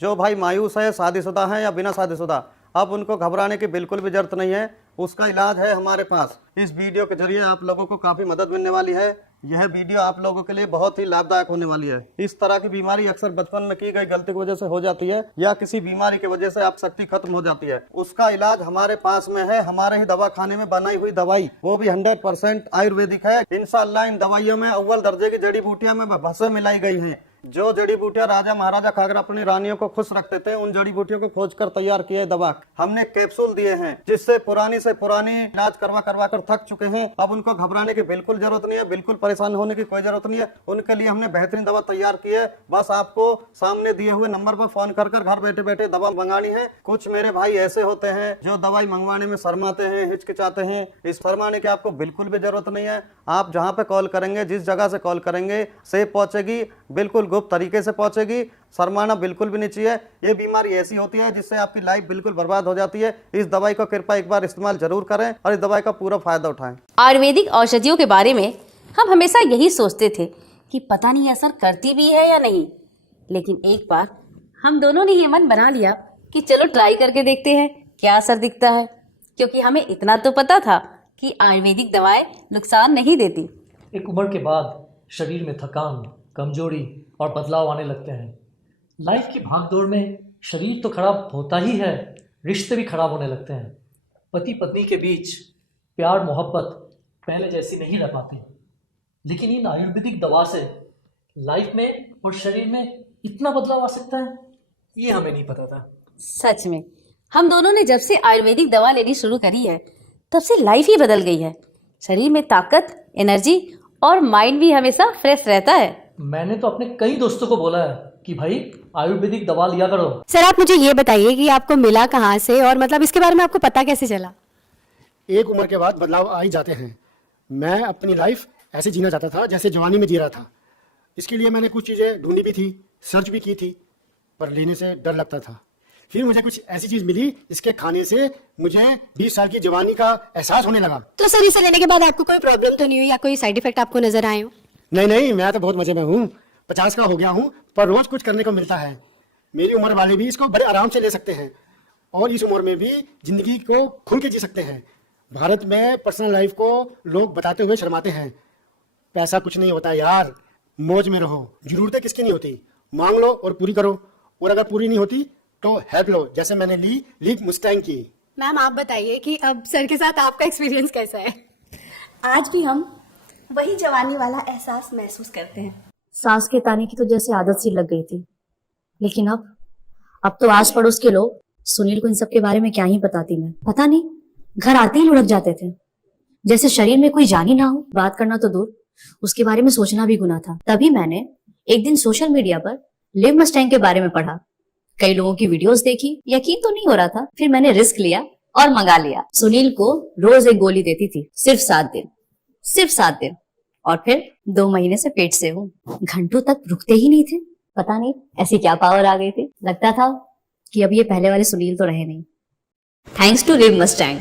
जो भाई मायूस है, शादीशुदा है या बिना शादीशुदा, अब उनको घबराने की बिल्कुल भी जरूरत नहीं है। उसका इलाज है हमारे पास। इस वीडियो के जरिए आप लोगों को काफ़ी मदद मिलने वाली है। यह वीडियो आप लोगों के लिए बहुत ही लाभदायक होने वाली है। इस तरह की बीमारी अक्सर बचपन में की गई गलती की वजह से हो जाती है या किसी बीमारी की वजह से आप शक्ति खत्म हो जाती है। उसका इलाज हमारे पास में है। हमारे ही दवा खाने में बनाई हुई दवाई, वो भी 100% आयुर्वेदिक है। इंशाअल्लाह इन दवाइयों में अव्वल दर्जे की जड़ी बूटियां में भस्म मिलाई गई हैं। जो जड़ी बूटियां राजा महाराजा खाकर अपनी रानियों को खुश रखते थे, उन जड़ी बूटियों को खोजकर तैयार किए दवा हमने कैप्सूल दिए हैं, जिससे पुरानी से पुरानी इलाज करवा करवा कर थक चुके हैं। अब उनको घबराने की बिल्कुल जरूरत नहीं है, बिल्कुल परेशान होने की कोई जरूरत नहीं है। उनके लिए हमने बेहतरीन दवा तैयार की है। बस आपको सामने दिए हुए नंबर पर फोन कर घर बैठे बैठे दवा मंगानी है। कुछ मेरे भाई ऐसे होते हैं जो दवाई मंगवाने में शर्माते हैं, हिचकिचाते हैं। इस शर्माने की आपको बिल्कुल भी जरूरत नहीं है। आप जहाँ पे कॉल करेंगे, जिस जगह से कॉल करेंगे, सेफ पहुंचेगी, बिल्कुल गुप्त तरीके से पहुंचेगी। शर्माना बिल्कुल भी नहीं चाहिए। ये बीमारी ऐसी होती है जिससे आपकी लाइफ बिल्कुल बर्बाद हो जाती है। इस दवाई को कृपया एक बार इस्तेमाल जरूर करें और इस दवाई का पूरा फायदा उठाएं। आयुर्वेदिक औषधियों के बारे में हम हमेशा यही सोचते थे कि पता नहीं असर करती भी है या नहीं, लेकिन एक बार हम दोनों ने ये मन बना लिया कि चलो ट्राई करके देखते हैं क्या असर दिखता है, क्योंकि हमें इतना तो पता था कि आयुर्वेदिक दवाएं नुकसान नहीं देती। एक उम्र के बाद शरीर में थकान, कमजोरी और बदलाव आने लगते हैं। लाइफ की भागदौड़ में शरीर तो खराब होता ही है, रिश्ते भी खराब होने लगते हैं। पति पत्नी के बीच प्यार मोहब्बत पहले जैसी नहीं रह पाती। लेकिन इन आयुर्वेदिक दवा से लाइफ में और शरीर में इतना बदलाव आ सकता है, ये हमें नहीं पता था। सच में हम दोनों ने जब से आयुर्वेदिक दवा लेनी शुरू करी है, तब से लाइफ ही बदल गई है। शरीर में ताकत, एनर्जी और माइंड भी हमेशा फ्रेश रहता है। मैंने तो अपने कई दोस्तों को बोला है कि भाई आयुर्वेदिक दवा लिया करो। सर आप मुझे ये बताइए कि आपको मिला कहाँ से और मतलब इसके बारे में आपको पता कैसे चला? एक उम्र के बाद बदलाव आ ही जाते हैं। मैं अपनी लाइफ ऐसे जीना चाहता था जैसे जवानी में जी रहा था। इसके लिए मैंने कुछ चीज़ें ढूंढी भी थी, सर्च भी की थी, पर लेने से डर लगता था। फिर मुझे कुछ ऐसी चीज़ मिली, इसके खाने से मुझे 20 साल की जवानी का एहसास होने लगा। तो सर इसे लेने के बाद आपको कोई प्रॉब्लम तो नहीं हुई या कोई साइड इफेक्ट आपको नजर आए हो? नहीं, मैं तो बहुत मजे में हूँ। 50 का हो गया हूँ, पर रोज कुछ करने को मिलता है। मेरी उम्र वाले भी इसको बड़े आराम से ले सकते हैं और इस उम्र में भी जिंदगी को खुल के जी सकते हैं। भारत में पर्सनल लाइफ को लोग बताते हुए शर्माते हैं। पैसा कुछ नहीं होता यार, मौज में रहो। जरूरतें किसकी नहीं होती, मांग लो और पूरी करो, और अगर पूरी नहीं होती तो हेल्प लो, जैसे मैंने ली मुस्टैंग की। मैम आप बताइए कि अब सर के साथ आपका एक्सपीरियंस कैसा है? आज भी हम वही जवानी वाला एहसास महसूस करते हैं। सांस के ताने की तो जैसे आदत सी लग गई थी, लेकिन अब तो आस पड़ोस के लोग सुनील को इन सब के बारे में क्या ही बताती मैं। पता नहीं, घर आते ही लुढ़क जाते थे, जैसे शरीर में कोई जान ही ना हो। बात करना तो दूर, उसके बारे में सोचना भी गुनाह था। तभी मैंने एक दिन सोशल मीडिया पर लिव मस्टैंग के बारे में पढ़ा, कई लोगों की वीडियोस देखी, यकीन तो नहीं हो रहा था। फिर मैंने रिस्क लिया और मंगा लिया। सुनील को रोज एक गोली देती थी, सिर्फ 7 दिन, और फिर 2 महीने से पेट से हूँ। घंटों तक रुकते ही नहीं थे। पता नहीं ऐसी क्या पावर आ गई थी। लगता था कि अब ये पहले वाले सुनील तो रहे नहीं। Thanks to live Mustang.